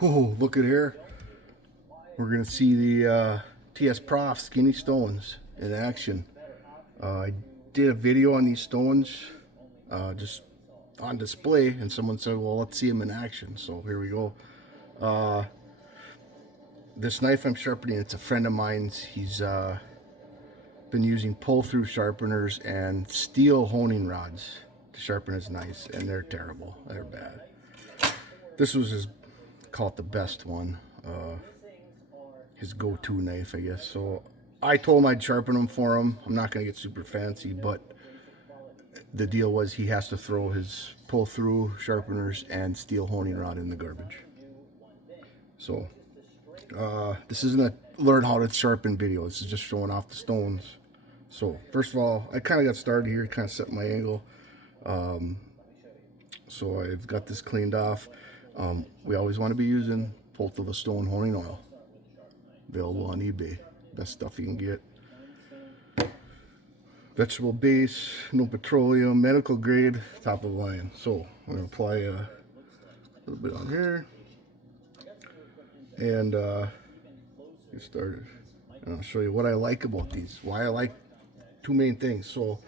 Oh, look at here. We're going to see the TSPROF skinny stones in action. I did a video on these stones just on display, and someone said, well, let's see them in action. So here we go. This knife I'm sharpening, it's a friend of mine's. He's been using pull-through sharpeners and steel honing rods to sharpen his knives, and they're terrible. They're bad. This was his, call it the best one. His go-to knife, I guess. So I told him I'd sharpen them for him. I'm not going to get super fancy, but the deal was he has to throw his pull-through sharpeners and steel honing rod in the garbage. So this isn't a learn how to sharpen video. This is just showing off the stones. So first of all, I kind of got started here, kind of set my angle. So I've got this cleaned off. We always want to be using Poltava Stone honing oil. Available on eBay. Best stuff you can get. Vegetable base, no petroleum, medical grade, top of the line. So I'm going to apply a little bit on here. And get started. And I'll show you what I like about these. Why I like two main things. So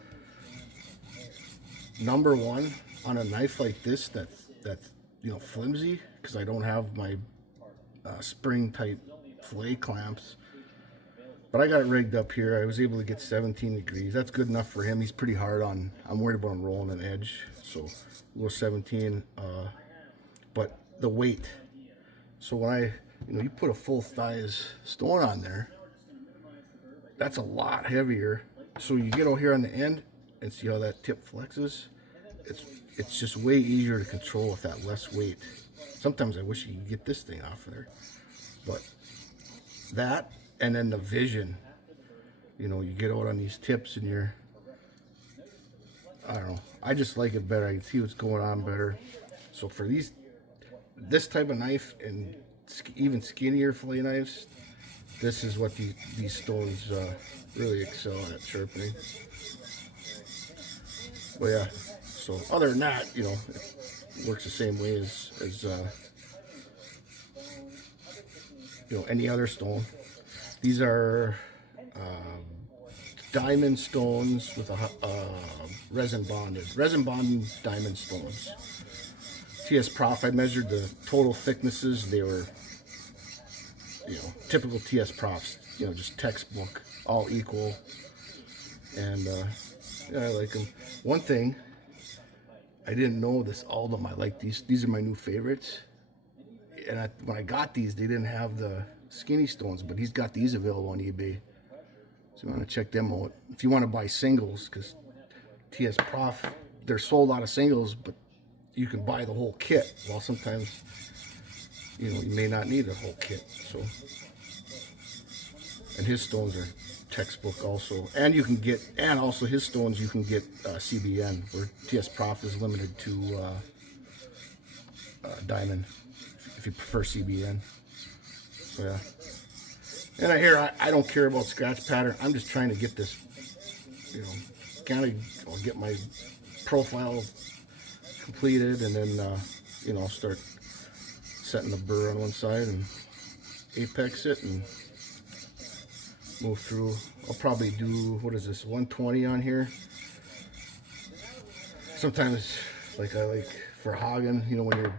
number one, on a knife like this that's flimsy, because I don't have my spring type fillet clamps, but I got it rigged up here. I was able to get 17 degrees. That's good enough for him. He's pretty hard on, I'm worried about him rolling an edge, so we'll go 17. But the weight, so when you put a full size stone on there, that's a lot heavier. So you get over here on the end and see how that tip flexes. It's just way easier to control with that less weight. Sometimes I wish you could get this thing off of there, but that, and then the vision, you get out on these tips and I don't know, I just like it better. I can see what's going on better. So for this type of knife, and even skinnier fillet knives, this is what these stones really excel at sharpening. But yeah, so other than that, it works the same way as any other stone. These are diamond stones with a resin bonded diamond stones. TSPROF, I measured the total thicknesses. They were typical TSPROFs, just textbook, all equal. And yeah, I like them. One thing I didn't know, this Alden, I like these. These are my new favorites. And when I got these, they didn't have the skinny stones, but he's got these available on eBay. So you want to check them out. If you want to buy singles, because TSPROF, they're sold out of singles, but you can buy the whole kit. Well, sometimes, you may not need the whole kit. So, and his stones are textbook also. And you can get, and also his stones, you can get CBN, where TSPROF is limited to diamond, if you prefer CBN. So yeah. And I don't care about scratch pattern. I'm just trying to get this, kind of get my profile completed, and then I'll start setting the burr on one side and apex it and move through. I'll probably do, what is this, 120 on here. Sometimes, I like for Hagen, when you're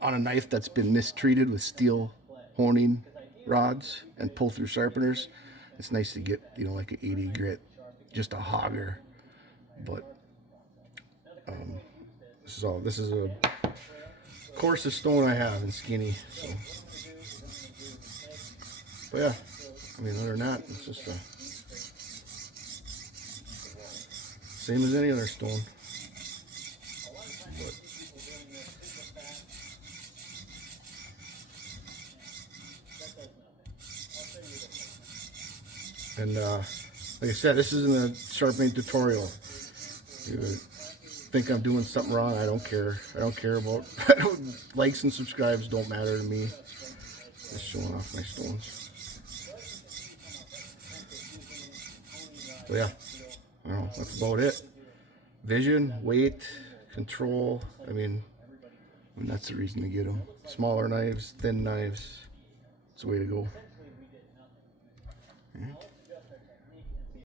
on a knife that's been mistreated with steel honing rods and pull-through sharpeners, it's nice to get, like an 80 grit, just a hogger. But this is a coarsest stone I have in skinny. So, but yeah, other than that, it's just same as any other stone. But and like I said, this isn't a sharpening tutorial. You think I'm doing something wrong, I don't care. I don't care about likes and subscribes, don't matter to me. Just showing off my stones. So yeah, I don't know, that's about it. Vision, weight, control. And that's the reason to get them. Smaller knives, thin knives, it's the way to go. All right.